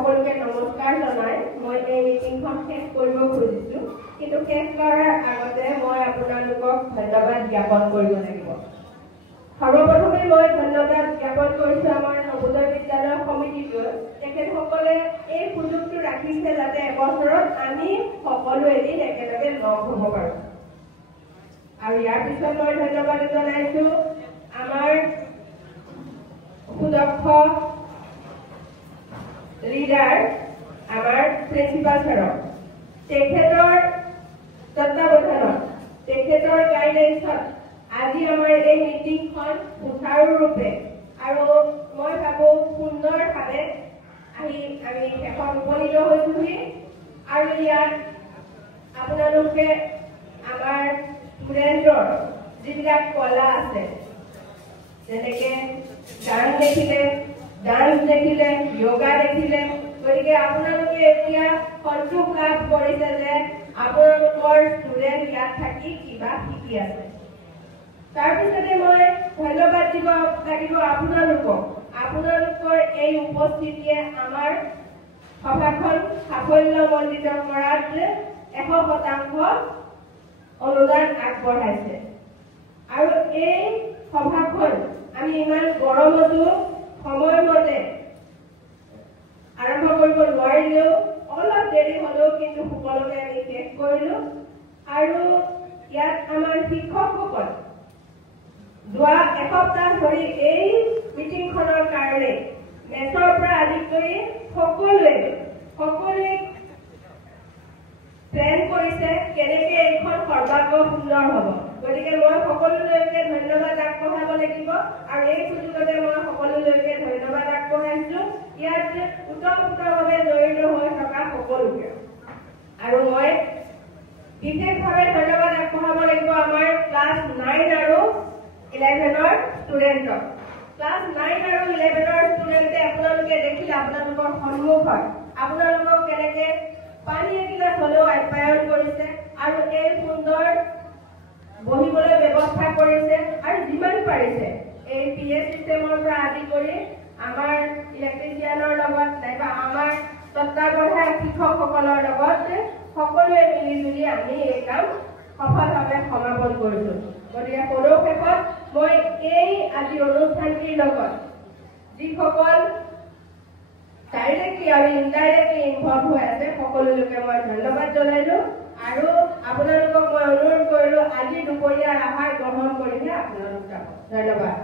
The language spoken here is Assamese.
সকলকে নমস্কাৰ জনাই মই এই মিটিংখন শেষ কৰিব খুজিছো কিন্তু শেষ কৰাৰ আগতে মই আপোনালোকক ধন্যবাদ জ্ঞাপন কৰিব লাগিব। সৰ্বপ্ৰথমে মই ধন্যবাদ জ্ঞাপন কৰিছো আমাৰ নবোদয় বিদ্যালয় সমিতিটোক। তেখেতসকলে এই সুযোগটো ৰাখিছে যাতে এবছৰত আমি সকলো এদিন একেলগে লগ হ'ব পাৰো। আৰু ইয়াৰ পিছত মই ধন্যবাদ জনাইছো আমাৰ সুদক্ষ লিডাৰ আমাৰ প্ৰিন্সিপাল ছাৰক। তেখেতৰ তত্ত্বাৱধানত তেখেতৰ গাইডেন্সত আজি আমাৰ এই মিটিংখন সুচাৰুৰূপে আৰু মই ভাবো সুন্দৰভাৱে আমি শেষত উপনীত হৈছোহি। আৰু ইয়াত আপোনালোকে আমাৰ ষ্টুডেণ্টৰ যিবিলাক কলা আছে যেনেকে গান দেখিলে, ডান্স দেখিলে, যোগা দেখিলে, গতিকে আপোনালোকে এতিয়া সন্তোষ লাভ কৰিছে যে আপোনালোকৰ ষ্টুডেণ্ট ইয়াত থাকি কিবা শিকি আছে। তাৰপিছতে মই ধন্যবাদ দিব লাগিব আপোনালোকৰ এই উপস্থিতিয়ে আমাৰ সভাখন সাফল্যমণ্ডিত কৰাত 100% অনুদান আগবঢ়াইছে। আৰু এই সভাখন আমি ইমান গৰমতো সময়মতে আৰম্ভ কৰিব নোৱাৰিলেও অলপ দেৰি হলেও কিন্তু সকলোকে আমি শেষ কৰিলো। আৰু ইয়াত আমাৰ শিক্ষকসকল যোৱা এসপ্তাহ ধৰি এই মিটিংখনৰ কাৰণে মেচৰ পৰা আদি কৰি সকলোৱে প্লেন কৰিছে কেনেকে এইখন সৰ্বাংগ সুন্দৰ হ'ব। গতিকে মই সকলোলৈকে ধন্যবাদ আগবঢ়াব লাগিব আৰু এই সুযোগতে মই সকলোলৈকে ধন্যবাদ আগবঢ়াইছো ইয়াত ওতঃপ্ৰোতভাৱে জড়িত হৈ থকা সকলোকে। আৰু মই বিশেষভাৱে ধন্যবাদ আগবঢ়াব লাগিব আমাৰ ক্লাছ 9 আৰু 11ৰ ষ্টুডেণ্টক। ক্লাছ 9 আৰু 11ৰ ষ্টুডেণ্টে আপোনালোকে দেখিলে আপোনালোকৰ সন্মুখত আপোনালোকক কেনেকে পানী এগিলাচ হলেও আপ্যায়ন কৰিছে আৰু এই সুন্দৰ বহিবলৈ ব্যৱস্থা কৰিছে আৰু যিমান পাৰিছে এই PA চিষ্টেমৰ পৰা আদি কৰি আমাৰ ইলেক্ট্ৰিচিয়ানৰ লগত নাইবা আমাৰ তত্ত্বাৱধায়ক শিক্ষকসকলৰ লগত সকলোৱে মিলি আমি এই কাম সফলভাৱে সমাপন কৰিছো। গতিকে পদক্ষেপত মই এই আজি অনুষ্ঠানটিৰ লগত যিসকল ডাইৰেক্টলি আৰু ইনডাইৰেক্টলি ইনভলভ হৈ আছে সকলোকে মই ধন্যবাদ জনাইছো। আৰু আপোনালোকক মই অনুৰোধ কৰিলো আজি দুপৰীয়াৰ আহাৰ গ্ৰহণ কৰিহে আপোনালোক যাব। ধন্যবাদ।